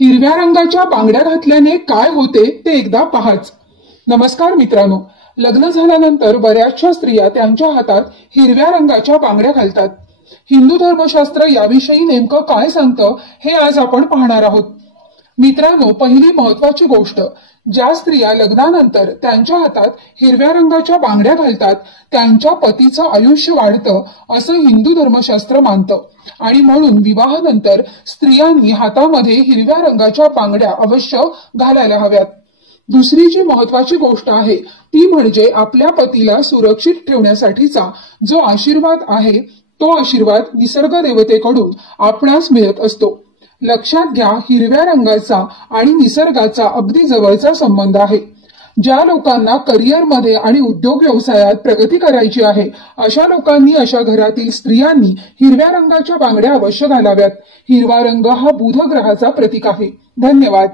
हिरव्या रंगाच्या बांगड्या घातल्याने काय होते ते एकदा पहाच। नमस्कार मित्रांनो, लग्न झाल्यानंतर बऱ्याचशा स्त्रिया त्यांच्या हातात हिरव्या रंगाच्या बांगड्या घालतात। हिंदू धर्मशास्त्र याविषयी नेमकं काय सांगतं हे आज आपण पाहणार आहोत। मित्रांनो, पहिली महत्त्वाची गोष्ट, ज्या स्त्रिया लग्नानंतर त्यांच्या हातात हिरव्या रंगाच्या बांगड्या घालतात त्यांच्या पतीचं आयुष्य वाढतं असं हिंदू धर्मशास्त्र मानतं आणि म्हणून विवाहानंतर स्त्रियांनी हातामध्ये हिरव्या रंगाच्या बांगड्या अवश्य घालायला हव्यात। दुसरी जी महत्त्वाची गोष्ट आहे ती म्हणजे आपल्या पतीला सुरक्षित ठेवण्यासाठीचा जो आशीर्वाद आहे तो आशीर्वाद निसर्ग देवतेकडून आपणास मिळत असतो। लक्षात घ्या, हिरव्या रंगाचा आणि निसर्गाचा अगदी जवळचा संबंध आहे। ज्या लोकांना करिअरमध्ये आणि उद्योग व्यवसायात प्रगती करायची आहे अशा लोकांनी, अशा घरातील स्त्रियांनी हिरव्या रंगाच्या बांगड्या अवश्य घालाव्यात। हिरवा रंग हा बुध ग्रहाचा प्रतीक आहे। धन्यवाद।